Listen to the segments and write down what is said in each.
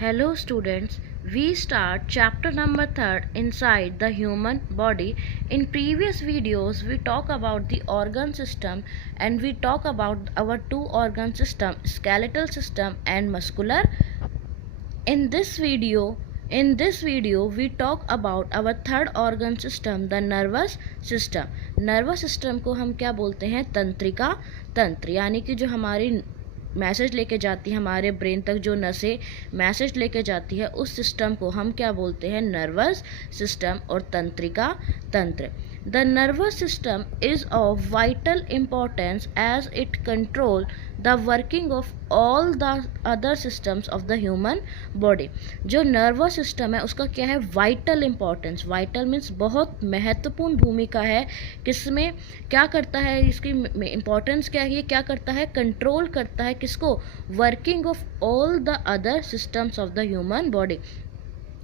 Hello students, we start chapter number 3 inside the human body. In previous videos we talk about the organ system and we talk about our two organ system, skeletal system and muscular. In this video we talk about our third organ system, the nervous system. Nervous system को हम क्या बोलते हैं? तंत्रिका तंत्र, यानी कि जो हमारी मैसेज लेके जाती है हमारे ब्रेन तक, जो नसें मैसेज लेके जाती है उस सिस्टम को हम क्या बोलते हैं? नर्वस सिस्टम और तंत्रिका तंत्र. The nervous system is of vital importance as it control the working of all the other systems of the human body. जो नर्वस सिस्टम है उसका क्या है? Vital importance. वाइटल मीन्स बहुत महत्वपूर्ण भूमिका है. किसमें क्या करता है? इसकी इम्पोर्टेंस क्या है? ये क्या करता है? कंट्रोल करता है किसको? Working of all the other systems of the human body.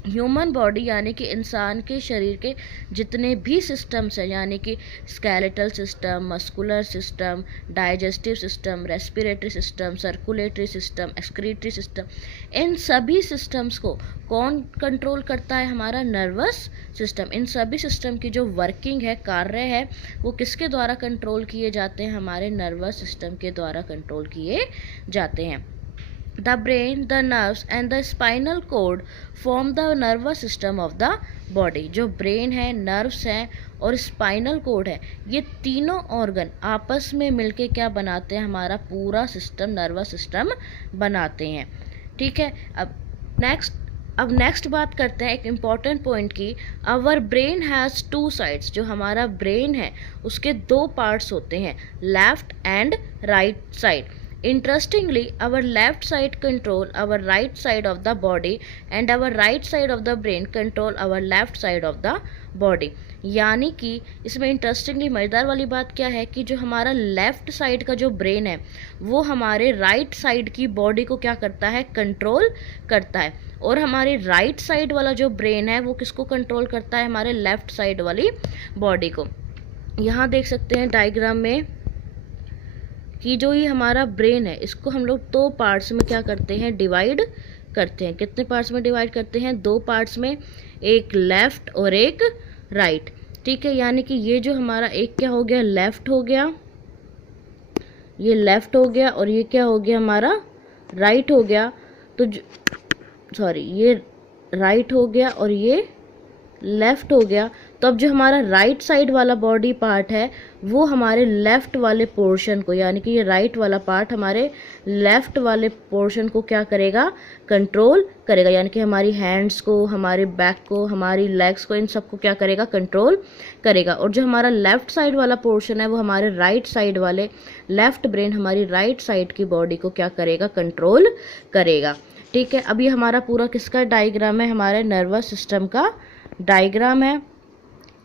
Human body यानी कि इंसान के शरीर के जितने भी सिस्टम्स हैं, यानी कि skeletal system, muscular system, digestive system, respiratory system, circulatory system, excretory system, इन सभी सिस्टम्स को कौन कंट्रोल करता है? हमारा नर्वस सिस्टम. इन सभी सिस्टम की जो वर्किंग है, कार्य है, वो किसके द्वारा कंट्रोल किए जाते हैं? हमारे नर्वस सिस्टम के द्वारा कंट्रोल किए जाते हैं. The brain, the nerves and the spinal cord form the nervous system of the body. जो ब्रेन है, नर्व्स हैं और स्पाइनल कोड है, ये तीनों ऑर्गन आपस में मिलके क्या बनाते हैं? हमारा पूरा सिस्टम, नर्वस सिस्टम बनाते हैं. ठीक है. अब नेक्स्ट बात करते हैं एक इम्पॉर्टेंट पॉइंट की. Our brain has two sides. जो हमारा ब्रेन है उसके दो पार्ट्स होते हैं, left and right side. Interestingly, our left side control our right side of the body and our right side of the brain control our left side of the body. यानी कि इसमें interestingly मज़ेदार वाली बात क्या है कि जो हमारा लेफ़्ट साइड का जो ब्रेन है वो हमारे राइट साइड की बॉडी को क्या करता है? कंट्रोल करता है. और हमारे राइट साइड वाला जो ब्रेन है वो किसको कंट्रोल करता है? हमारे लेफ़्ट साइड वाली बॉडी को. यहाँ देख सकते हैं डायग्राम में कि जो ये हमारा ब्रेन है इसको हम लोग दो पार्ट्स में क्या करते हैं? डिवाइड करते हैं. कितने पार्ट्स में डिवाइड करते हैं? दो पार्ट्स में, एक लेफ़्ट और एक राइट. ठीक है. यानी कि ये जो हमारा एक क्या हो गया? लेफ़्ट हो गया, ये लेफ़्ट हो गया और ये क्या हो गया? हमारा राइट हो गया. तो ये राइट हो गया और ये लेफ़्ट हो गया. तो अब जो हमारा राइट साइड वाला बॉडी पार्ट है वो हमारे लेफ़्ट वाले पोर्शन को, यानी कि ये राइट वाला पार्ट हमारे लेफ़्ट वाले पोर्शन को क्या करेगा? कंट्रोल करेगा. यानी कि हमारी हैंड्स को, हमारे बैक को, हमारी लेग्स को, इन सबको क्या करेगा? कंट्रोल करेगा. और जो हमारा लेफ़्ट साइड वाला पोर्शन है वो हमारे राइट साइड वाले, लेफ़्ट ब्रेन हमारी राइट साइड की बॉडी को क्या करेगा? कंट्रोल करेगा. ठीक है. अब ये हमारा पूरा किसका डायग्राम है? हमारे नर्वस सिस्टम का डायग्राम है.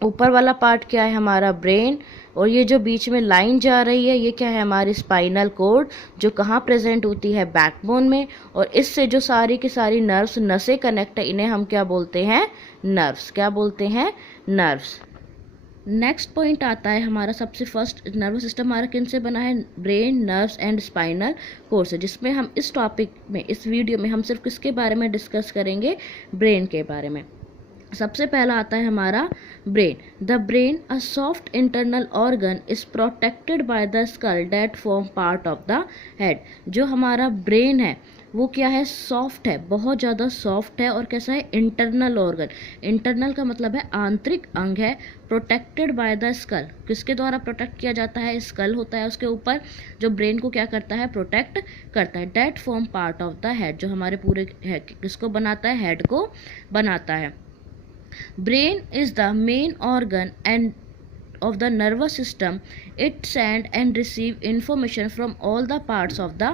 ऊपर वाला पार्ट क्या है? हमारा ब्रेन. और ये जो बीच में लाइन जा रही है ये क्या है? हमारी स्पाइनल कोड, जो कहाँ प्रेजेंट होती है? बैकबोन में. और इससे जो सारी की सारी नर्व्स, नसें कनेक्ट है, इन्हें हम क्या बोलते हैं? नर्व्स. क्या बोलते हैं? नर्व्स. नेक्स्ट पॉइंट आता है हमारा सबसे फर्स्ट. नर्वस सिस्टम हमारा किन से बना है? Brain, nerves and spinal cord से. जिसमें हम इस टॉपिक में, इस वीडियो में हम सिर्फ किसके बारे में डिस्कस करेंगे? ब्रेन के बारे में. सबसे पहला आता है हमारा brain. The brain, a soft internal organ, is protected by the skull that form part of the head. जो हमारा ब्रेन है वो क्या है? सॉफ्ट है, बहुत ज़्यादा सॉफ्ट है. और कैसा है? Internal organ. इंटरनल का मतलब है आंतरिक अंग है. Protected by the school. किसके द्वारा प्रोटेक्ट किया जाता है? स्कल होता है उसके ऊपर, जो ब्रेन को क्या करता है? प्रोटेक्ट करता है. That form part of the head. जो हमारे पूरे किसको बनाता है? हेड को बनाता है. Brain is the main organ and of the nervous system. It send and receive information from all the parts of the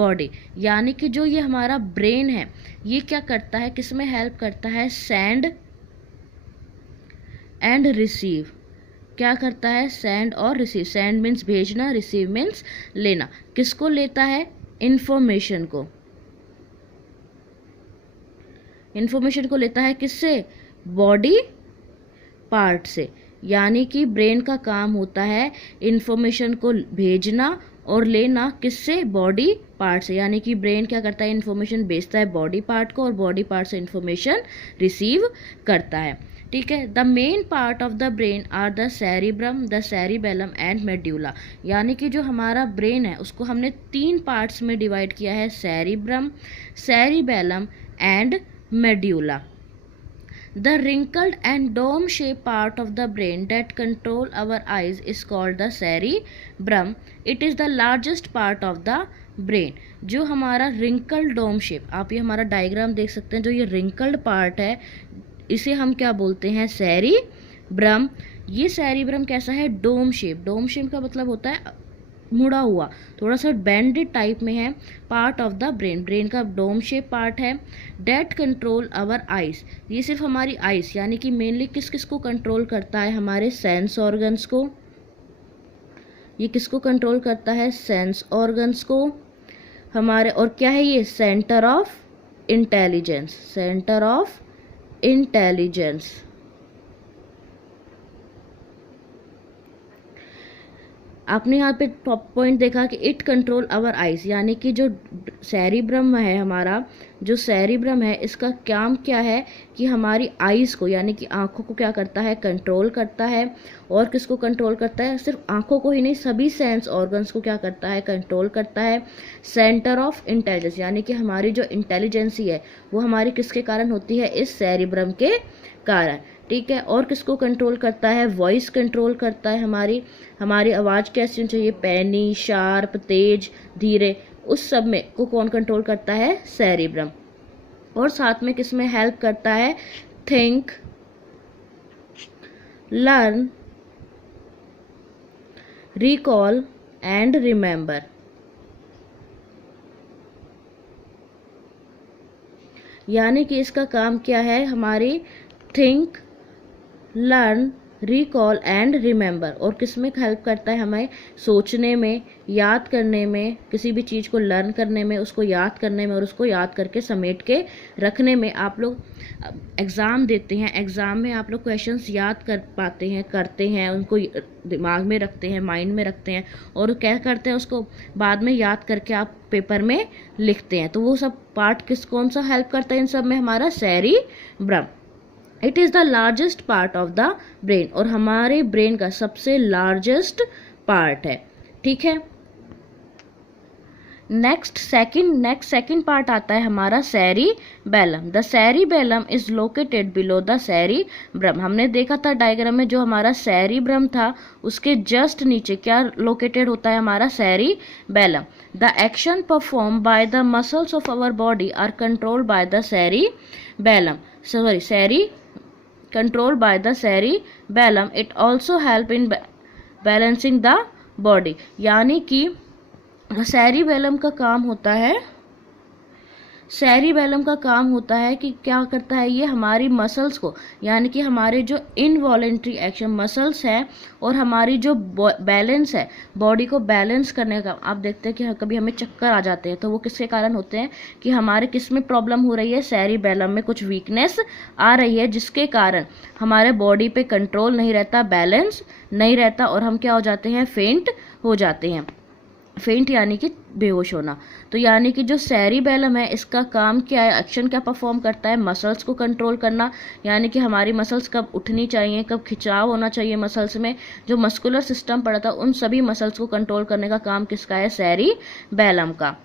body. यानी कि जो ये हमारा ब्रेन है ये क्या करता है? किस में हेल्प करता है? Send and receive. क्या करता है? सेंड और रिसीव. सेंड मीन्स भेजना, रिसीव मीन्स लेना. किसको लेता है? इंफॉर्मेशन को. इंफॉर्मेशन को लेता है किससे? बॉडी पार्ट से. यानी कि ब्रेन का काम होता है इंफॉर्मेशन को भेजना और लेना किससे, बॉडी पार्ट से। यानी कि ब्रेन क्या करता है, इन्फॉर्मेशन भेजता है बॉडी पार्ट को और बॉडी पार्ट से इन्फॉर्मेशन रिसीव करता है। ठीक है। The main part of the brain are the cerebrum, the cerebellum and medulla. यानी कि जो हमारा ब्रेन है उसको हमने 3 पार्ट्स में डिवाइड किया है, cerebrum, cerebellum and medulla. The wrinkled and dome-shaped part of the brain that control our eyes is called the cerebrum. It is the largest part of the brain. जो हमारा wrinkled dome shape, आप ये हमारा diagram देख सकते हैं, जो ये wrinkled part है इसे हम क्या बोलते हैं, cerebrum। ये cerebrum कैसा है, डोम शेप। डोम शेप का मतलब होता है मुड़ा हुआ, थोड़ा सा बैंडेड टाइप में है, part of the brain. Brain का डोम शेप पार्ट है। डेट कंट्रोल आवर आइज, ये सिर्फ हमारी आइज यानी कि मेनली किस किस को कंट्रोल करता है, हमारे सेंस ऑर्गन्स को। ये किसको कंट्रोल करता है, सेंस ऑर्गन्स को हमारे। और क्या है ये, centre of intelligence, centre of intelligence. आपने यहाँ पे टॉप पॉइंट देखा कि इट कंट्रोल आवर आइज, यानी कि जो सेरिब्रम है हमारा, जो सेरिब्रम है इसका काम क्या है कि हमारी आइज़ को यानी कि आँखों को क्या करता है, कंट्रोल करता है। और किसको कंट्रोल करता है, सिर्फ आँखों को ही नहीं, सभी सेंस ऑर्गन्स को क्या करता है, कंट्रोल करता है। सेंटर ऑफ इंटेलिजेंस, यानी कि हमारी जो इंटेलिजेंसी है वो हमारी किसके कारण होती है, इस सेरिब्रम के कारण। ठीक है। और किसको कंट्रोल करता है, वॉइस कंट्रोल करता है हमारी, हमारी आवाज़ कैसी होनी चाहिए, पैनी, शार्प, तेज, धीरे, उस सब में को कौन कंट्रोल करता है, सेरिब्रम। और साथ में किस में हेल्प करता है, think, learn, recall and remember. यानी कि इसका काम क्या है, हमारी think, learn, recall and remember. और किस में हेल्प करता है, हमें सोचने में, याद करने में, किसी भी चीज़ को लर्न करने में, उसको याद करने में और उसको याद करके समेट के रखने में। आप लोग एग्ज़ाम देते हैं, एग्ज़ाम में आप लोग क्वेश्चंस याद कर पाते हैं, करते हैं, उनको दिमाग में रखते हैं, माइंड में रखते हैं और क्या करते हैं, उसको बाद में याद करके आप पेपर में लिखते हैं। तो वो सब पार्ट कौन सा हेल्प करता है इन सब में, हमारा cerebrum. It is the largest part of the brain, और हमारे ब्रेन का सबसे लार्जेस्ट पार्ट है। ठीक है। नेक्स्ट सेकंड पार्ट आता है हमारा cerebellum. The cerebellum is located below the cerebrum. हमने देखा था डायग्राम में, जो हमारा सेरिब्रम था उसके जस्ट नीचे क्या लोकेटेड होता है, हमारा cerebellum. The action perform by the muscles of our body are controlled by the cerebellum, controlled by the cerebellum. It also help in balancing the body। यानी कि सेरिबेलम का काम होता है, सेरिबेलम का काम होता है कि क्या करता है, ये हमारी मसल्स को, यानी कि हमारे जो इनवॉलेंट्री एक्शन मसल्स हैं और हमारी जो बैलेंस है, बॉडी को बैलेंस करने का। आप देखते हैं कि कभी हमें चक्कर आ जाते हैं तो वो किसके कारण होते हैं, कि हमारे किस में प्रॉब्लम हो रही है, सेरिबेलम में कुछ वीकनेस आ रही है, जिसके कारण हमारे बॉडी पे कंट्रोल नहीं रहता, बैलेंस नहीं रहता और हम क्या हो जाते हैं, फेंट हो जाते हैं। फेंट यानी कि बेहोश होना। तो यानी कि जो सेरिबेलम है इसका काम क्या है, एक्शन क्या परफॉर्म करता है, मसल्स को कंट्रोल करना। यानी कि हमारी मसल्स कब उठनी चाहिए, कब खिंचाव होना चाहिए मसल्स में, जो मस्कुलर सिस्टम पड़ा था उन सभी मसल्स को कंट्रोल करने का काम किसका है, सेरिबेलम का।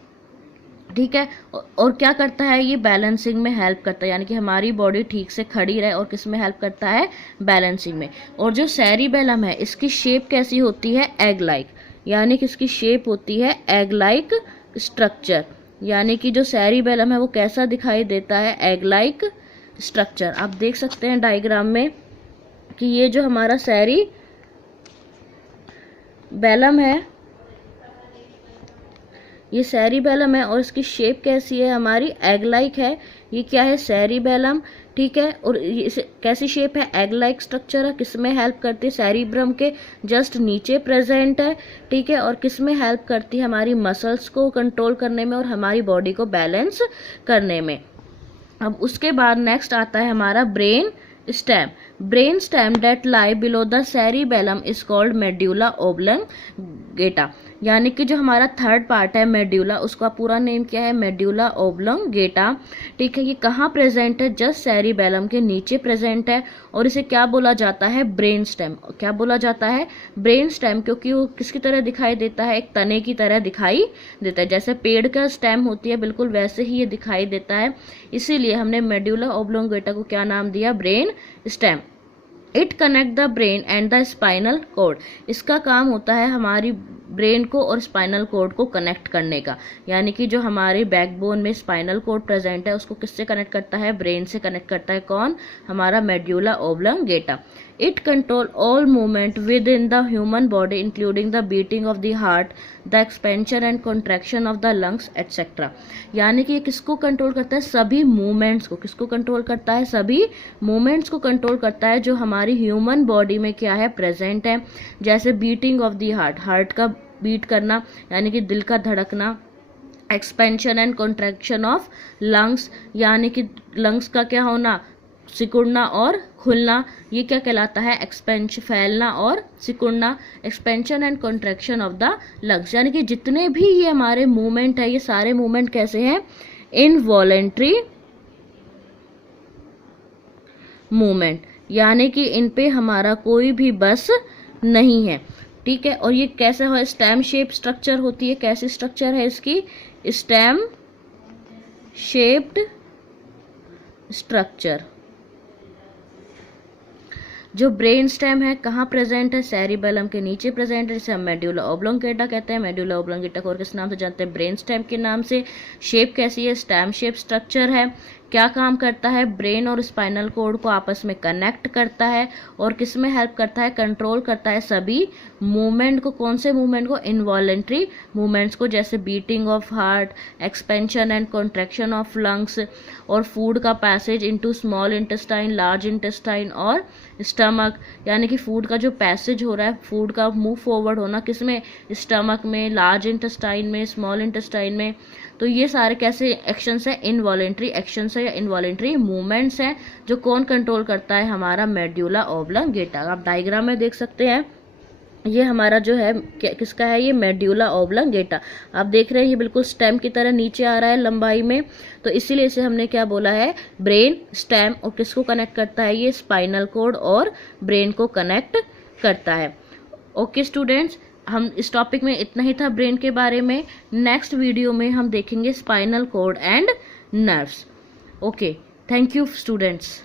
ठीक है। और क्या करता है, ये बैलेंसिंग में हेल्प करता है, यानी कि हमारी बॉडी ठीक से खड़ी रहे, और किस में हेल्प करता है, बैलेंसिंग में। और जो सेरिबेलम है इसकी शेप कैसी होती है, एग लाइक, यानी कि इसकी शेप होती है एग लाइक स्ट्रक्चर। यानी कि जो सेरिबेलम है वो कैसा दिखाई देता है, एग लाइक स्ट्रक्चर। आप देख सकते हैं डायग्राम में कि ये जो हमारा सेरिबेलम है, ये सेरिबेलम है और इसकी शेप कैसी है, हमारी एग लाइक है। ये क्या है, सेरिबेलम। ठीक है। और ये कैसी शेप है, एग लाइक स्ट्रक्चर है। किस में हेल्प करती है, सेरिब्रम के जस्ट नीचे प्रेजेंट है। ठीक है। और किस में हेल्प करती है, हमारी मसल्स को कंट्रोल करने में और हमारी बॉडी को बैलेंस करने में। अब उसके बाद नेक्स्ट आता है हमारा brain stem. Brain stem date lie below the cerebellum is called medulla oblongata. यानी कि जो हमारा थर्ड पार्ट है मेड्यूला, उसका पूरा नेम क्या है, मेड्यूला ओब्लोंगेटा। ठीक है, ये कहाँ प्रेजेंट है, जस्ट सेरिबेलम के नीचे प्रेजेंट है। और इसे क्या बोला जाता है, ब्रेन स्टेम। क्या बोला जाता है, ब्रेन स्टेम, क्योंकि वो किसकी तरह दिखाई देता है, एक तने की तरह दिखाई देता है। जैसे पेड़ का स्टेम होती है बिल्कुल वैसे ही ये दिखाई देता है, इसीलिए हमने मेड्यूला ओब्लोंगेटा को क्या नाम दिया, brain stem. It connect the brain and the spinal cord. इसका काम होता है हमारी ब्रेन को और स्पाइनल कॉर्ड को कनेक्ट करने का। यानी कि जो हमारे बैकबोन में स्पाइनल कॉर्ड प्रेजेंट है उसको किससे कनेक्ट करता है, ब्रेन से कनेक्ट करता है। कौन, हमारा medulla oblongata. It control all movement with in the human body including the beating of the heart, the expansion and contraction of the lungs etcetera. यानी कि ये किसको कंट्रोल करता है, सभी मूवमेंट्स को। किसको कंट्रोल करता है, सभी मूवमेंट्स को कंट्रोल करता है जो हमारी ह्यूमन बॉडी में क्या है, प्रेजेंट है। जैसे beating of the heart, heart का बीट करना यानी कि दिल का धड़कना। Expansion and contraction of lungs, यानी कि लंग्स का क्या होना, सिकुड़ना और खुलना, ये क्या कहलाता है, एक्सपेंशन, फैलना और सिकुड़ना। Expansion and contraction of the lungs, यानी कि जितने भी ये हमारे मूवमेंट है, ये सारे मूवमेंट कैसे हैं, इनवॉलेंट्री मूवमेंट, यानी कि इन पे हमारा कोई भी बस नहीं है। ठीक है, और ये कैसे हो, स्टेम शेप स्ट्रक्चर होती है। कैसी स्ट्रक्चर है इसकी, स्टेम शेप्ड स्ट्रक्चर। जो ब्रेन स्टेम है कहाँ प्रेजेंट है, सेरिबेलम के नीचे प्रेजेंट है, जिसे हम मेड्यूला ओब्लोंगेटा कहते हैं। मेड्यूला ओब्लोंगेटा को और किस नाम से जानते हैं, ब्रेन स्टेम के नाम से। शेप कैसी है, स्टेम शेप स्ट्रक्चर है। क्या काम करता है, ब्रेन और स्पाइनल कॉर्ड को आपस में कनेक्ट करता है और किस में हेल्प करता है, कंट्रोल करता है सभी मूवमेंट को। कौन से मूवमेंट को, इनवॉलेंट्री मूवमेंट्स को, जैसे beating of heart, expansion and contraction of lungs, और फूड का passage into small intestine, large intestine और स्टमक। यानी कि फूड का जो पैसेज हो रहा है, फूड का मूव फॉरवर्ड होना किस में, स्टमक में, लार्ज इंटेस्टाइन में, स्मॉल इंटेस्टाइन में। तो ये सारे कैसे एक्शंस हैं, इनवॉलेंट्री एक्शंस है या इनवॉलेंट्री मूवमेंट्स हैं, जो कौन कंट्रोल करता है, हमारा मेड्यूला ओब्लोंगेटा। आप डायग्राम में देख सकते हैं, ये हमारा जो है किसका है, ये मेड्यूला ओब्लोंगेटा। आप देख रहे हैं ये बिल्कुल स्टेम की तरह नीचे आ रहा है लंबाई में, तो इसीलिए इसे हमने क्या बोला है, ब्रेन स्टेम। और किसको कनेक्ट करता है, ये स्पाइनल कॉर्ड और ब्रेन को कनेक्ट करता है। ओके स्टूडेंट्स, हम इस टॉपिक में इतना ही था ब्रेन के बारे में। नेक्स्ट वीडियो में हम देखेंगे spinal cord and nerves. Okay, thank you students.